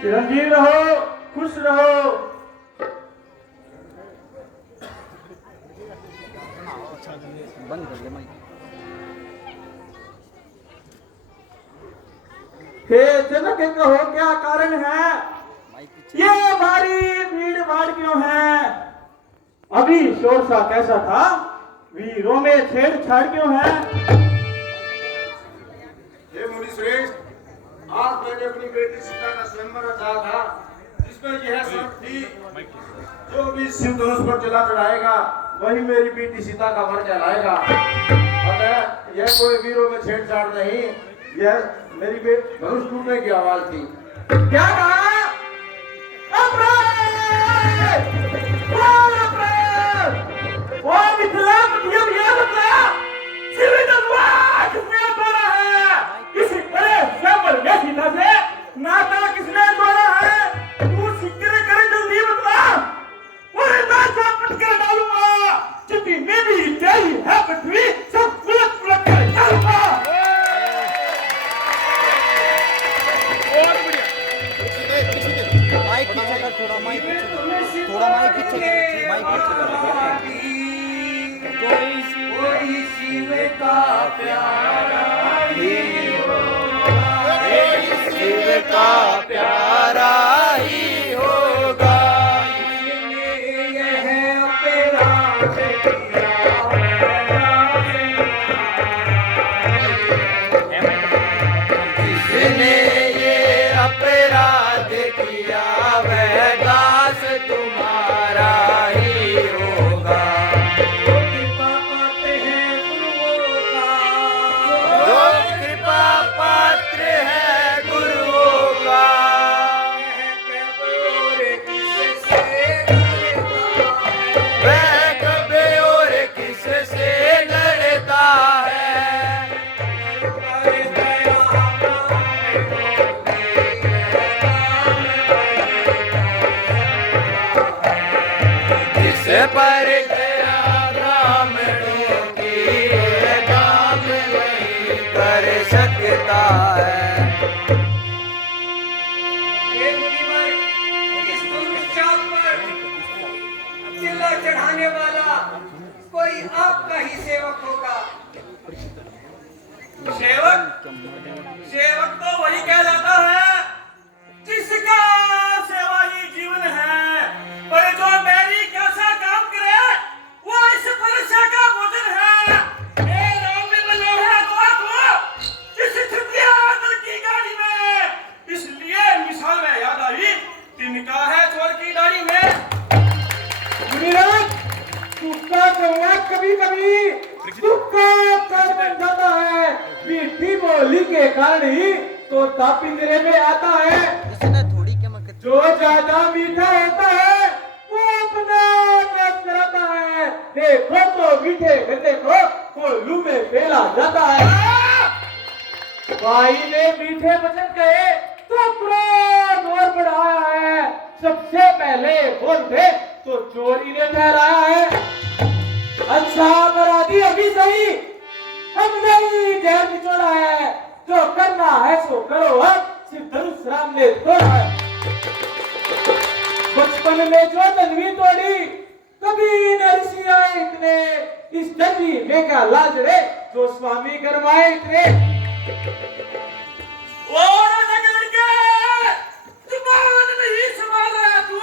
चिरंजीव रहो, खुश रहो। बंद कर दे माइक। हे जनक कहो क्या कारण है? ये भारी भीड़ भाड़ क्यों है? अभी शोर सा कैसा था? वीरों में छेड़छाड़ क्यों है? हे मुनि श्रेष्ठ, आज मैंने अपनी बेटी सीता का स्वयंवर रचा था, जिसमें यह शर्त थी, जो भी शिव धनुष पर जला चढ़ाएगा वही मेरी बेटी सीता का वर कहलाएगा। अतः यह कोई वीरों में छेड़छाड़ नहीं, यह मेरी बेटी धनुष टूटने की आवाज थी। क्या कहा? नाता किसने तोड़ा है? तू सिक्के करे जल्दी बता, पूरे नाचा पटकर डालूंगा। जितनी मेरी तेरी है पृथ्वी सब उलट पुलट कर डालूंगा। माइक पीछे कर, थोड़ा माइक पीछे कर, थोड़ा माइक पीछे कर, माइक पीछे कर। कोई शिव का प्यारा शिव का प्यारा ही होगा। यह अपराध किया जिसने ये अपराध किया वह दास तुम्हारा ही होगा। कृपा पाते हैं गुरुओं का, जो कृपा पात्र है गुरुओं का, वह कभी और किससे लड़ता है। जिस पर गया ब्राह्मणों की काम नहीं कर सकता है। इस दुष्चाल पर चिल्ला चढ़ाने वाला कोई आपका ही सेवक होगा। सेवक सेवक तो वही कहलाता है जिसका सेवा ही जीवन है, पर जो मेरी कैसा काम करे वो इस परीक्षा का भोजन है। हे राम में बने है तो इस छुट्टियां दल की गाड़ी में, इसलिए मिसाल में याद आई तिनका है चोर की दाढ़ी में। मुनिराज, कुत्ता कौवा कभी कभी दुक्का कर बन जाता है, मीठी बोली के कारण ही तो पिंजरे में आता है। इसने थोड़ी क्या मत जो ज्यादा मीठा होता है वो अपना नाश कराता है। देखो तो मीठे गन्ने को कोल्हू में फेला जाता है। भाई ने मीठे वचन कहे तो क्रोध और बढ़ाया है। सबसे पहले बोलते तो चोरी ने ठहराया है। अच्छा अपराधी अभी सही, हमने ही जहर निचोड़ा है। जो करना है सो करो, अब सिर्फ धनुष राम ने तोड़ा है। बचपन में जो तन्वी तोड़ी कभी न ऋषि आए इतने, इस तन्वी में क्या लाज रे जो स्वामी करवाए इतने। और जुबान नहीं संभाल रहा तू,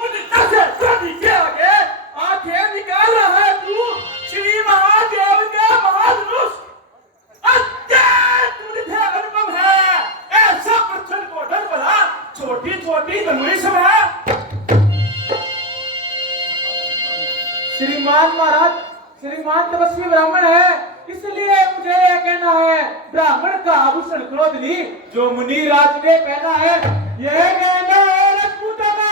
मुझे कैसे शादी के आगे आंखें निकाल रहा है तू। श्री महादेव का महाधनुष अत्यंत अनुभव है, ऐसा प्रचंड को डर बना छोटी छोटी धनुष है। श्रीमान महाराज, श्रीमान तपस्वी ब्राह्मण है, इसलिए मुझे यह कहना है ब्राह्मण का आभूषण क्रोध नहीं जो मुनि राज ने पहना है। यह कहना है राजपूतों का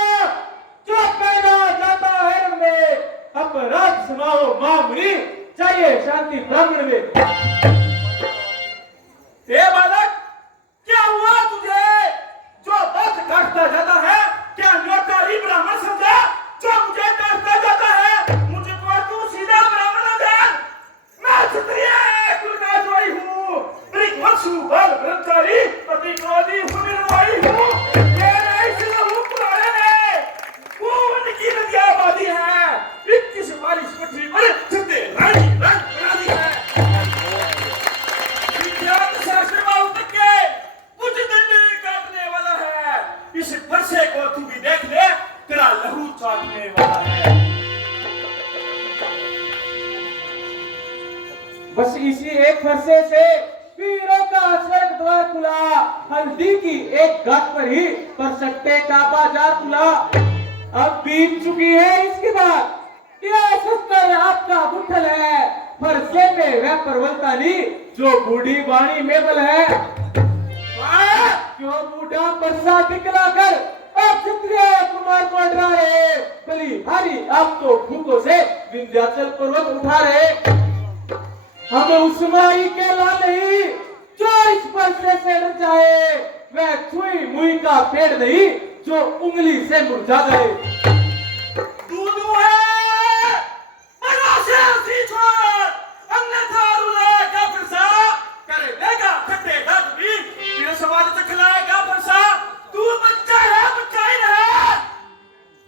एक और तू भी देख ले, तेरा लहू चाटने वाला है। बस इसी एक फरसे से पीरों का स्वर्ग द्वार खुला, हल्दी की एक गांठ पर ही परसट्टे का बाजार खुला। अब बीत चुकी है इसके बाद, यह 70 आपका गुठल है, फरसे में वह परवलतानी जो बूढ़ी बाणी में बल है। क्यों बूढ़ा परसा दिखलाकर अब क्षत्रिय कुमार को डरा रहे, बलिहारी आप तो फूकों से विंध्याचल पर्वत उठा रहे। हम उस माई के लाल नहीं जो इस परसे से डर जाए, वह छुई मुई का पेड़ नहीं जो उंगली से मुरझा गए। दूधू है, मरासे उसी छोड़, अन्यथा रुलाएगा फरसा, करे देगा खट्टेगा भी, तेरे सवाल से खिलाएगा फरसा। तू बच्चा है, बच्चा ही रहे,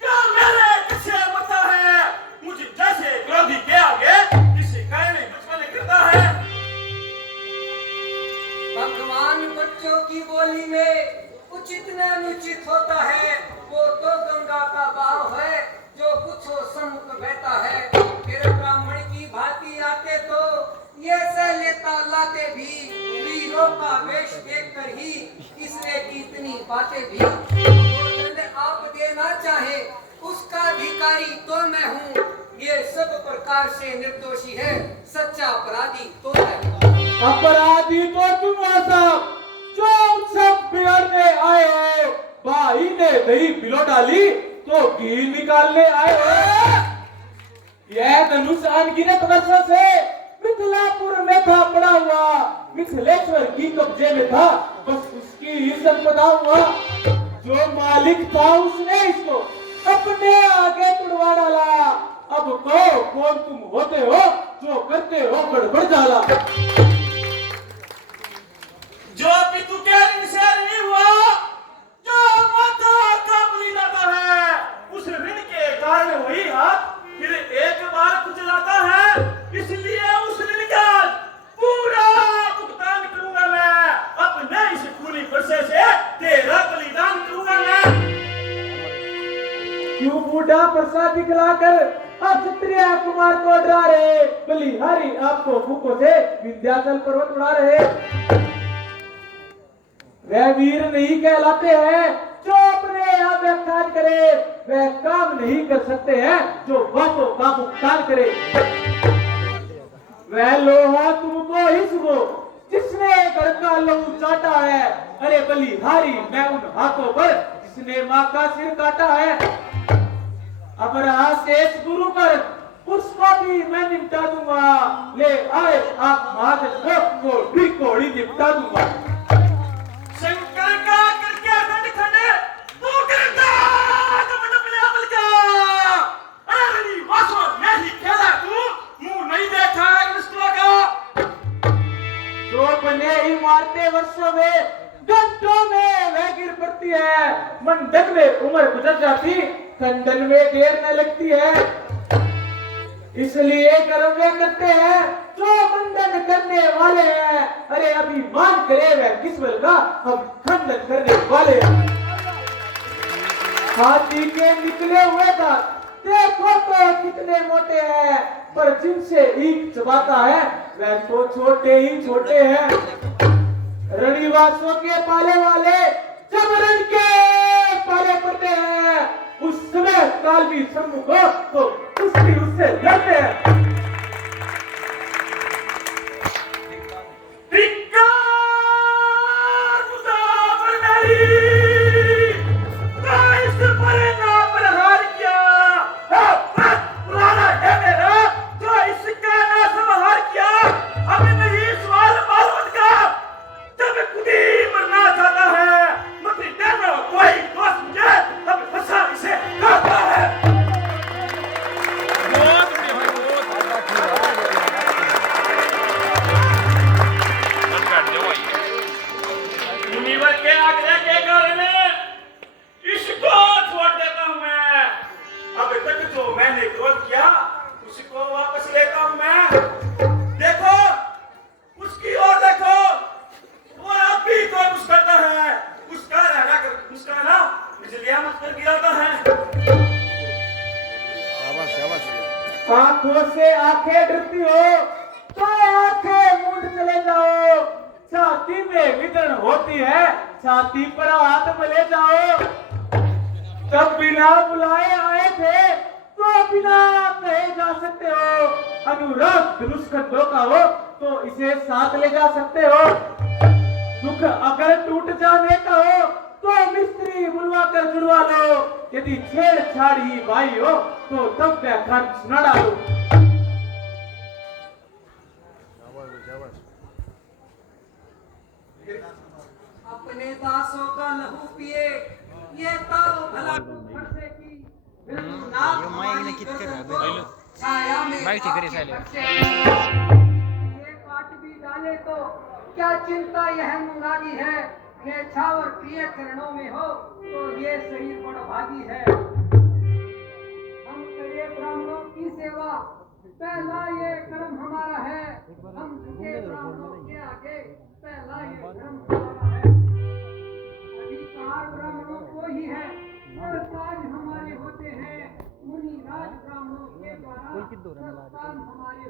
क्या मेरे किसे मरता है, मुझे जैसे विरोधी के आगे किसी कहने दुश्मनी करता है। भगवान बच्चों की बोली में उचित न अनुचित होता है, वो तो गंगा का भाव है जो कुछ हो सम्मुख बहता है। फिर ब्राह्मण की भांति आते तो ये सह लेता लाते भी, वीरों का वेश देखकर ही इसने की इतनी बातें भी। जो दंड आप देना चाहे उसका अधिकारी तो मैं हूँ, ये सब प्रकार से निर्दोषी है, सच्चा अपराधी तो मैं हूँ। अपराधी तो तुम हो सब, जो सब बिगड़ने आए हो, भाई ने दही पिलो डाली तो घी निकालने आए हो। यह धनुष अनगिनत वर्षों से मिथिलापुर में था पड़ा हुआ, मिथिलेश्वर की कब्जे में था, बस उसकी ही संपदा हुआ। जो मालिक था उसने इसको अपने आगे तुड़वा डाला। अब कहो कौन तुम होते हो जो करते हो गड़बड़ जाला। जो पितु के ऋण से नहीं हुआ, जो माता का बलि जाता है, उस ऋण के कारण वही हाथ फिर एक बार कुचलाता है। इसलिए उस ऋण का पूरा भुगतान करूंगा मैं, अपने इस खूनी परसे से तेरा बलिदान करूंगा मैं। क्यों बूढ़ा प्रसाद दिखलाकर आप क्षत्रिय कुमार को डरा रहे, बलिहारी आपको फूकों से विंध्याचल पर्वत उड़ा रहे। वह वीर नहीं कहलाते हैं जो अपने आप व्याख्यान करे, वह काम नहीं कर सकते हैं जो बातों का भुगतान करे। वह लोहा तुमको ही सुबो जिसने घर का लहू चाटा है, अरे बलिहारी मैं उन हाथों पर जिसने माँ का सिर काटा है। अब रहा शेष गुरु कर, उसको भी मैं निपटा दूंगा, ले आए आप महाजन को भी कोड़ी निपटा दूंगा। शंकर का करके दंड खंडे, तू करता कमंड अपने अमल का। अरे वासो मैं ही खेला तू, मुंह नहीं देखा है कृष्ण का। जो बने ही मारते वर्षों में, घंटों में वह गिर पड़ती है, मंडन में उम्र गुजर जाती, खंडन में देर न लगती है। इसलिए कर्म वे करते हैं जो मंडन करने वाले हैं, अरे अभिमान करे वह किस बल का, हम खंडन करने वाले हैं। हाथी के निकले हुए का देखो तो कितने मोटे हैं, पर जिनसे ईख चबाता है वह तो छोटे ही छोटे हैं। रणिवासों के पाले वाले जब रण के पाले पड़ते हैं, उस समय काल भी सम्मुख हो तो कुश्ती उससे लड़ते हैं। कर गिराता है। शाबाश शाबाश। आंखों से आंखें डरती हो तो आंखें मूंद चले जाओ। छाती में विदन होती है, छाती पर हाथ मले जाओ। तब बिना बुलाए आए थे तो बिना कहे जा सकते हो। अनुराग धनुष्खंडों का हो तो इसे साथ ले जा सकते हो। दुख अगर टूट जाने का हो तो मिस्त्री बुलवा कर जुड़वा लो। यदि छेड़छाड़ ही भाई हो तो तब व्याख्यान सुना डालो। अपने दासों का लहू पिए ये ताओ भला फरसे की बिल्कुल माइक ने कित कर छाया में माइक ठीक करे साले। ये काट भी डाले तो क्या चिंता यह मुरादी है। नेछावर प्रिय चरणों में हो तो ये शरीर बड़ा भागी है। हम करे ब्राह्मणों की सेवा पहला ये कर्म हमारा है। हम झुके ब्राह्मणों के आगे पहला ये कर्म हमारा है। अधिकार ब्राह्मणों को ही है और ताज हमारे होते हैं। मुनि राज ब्राह्मणों के द्वारा सब काम हमारे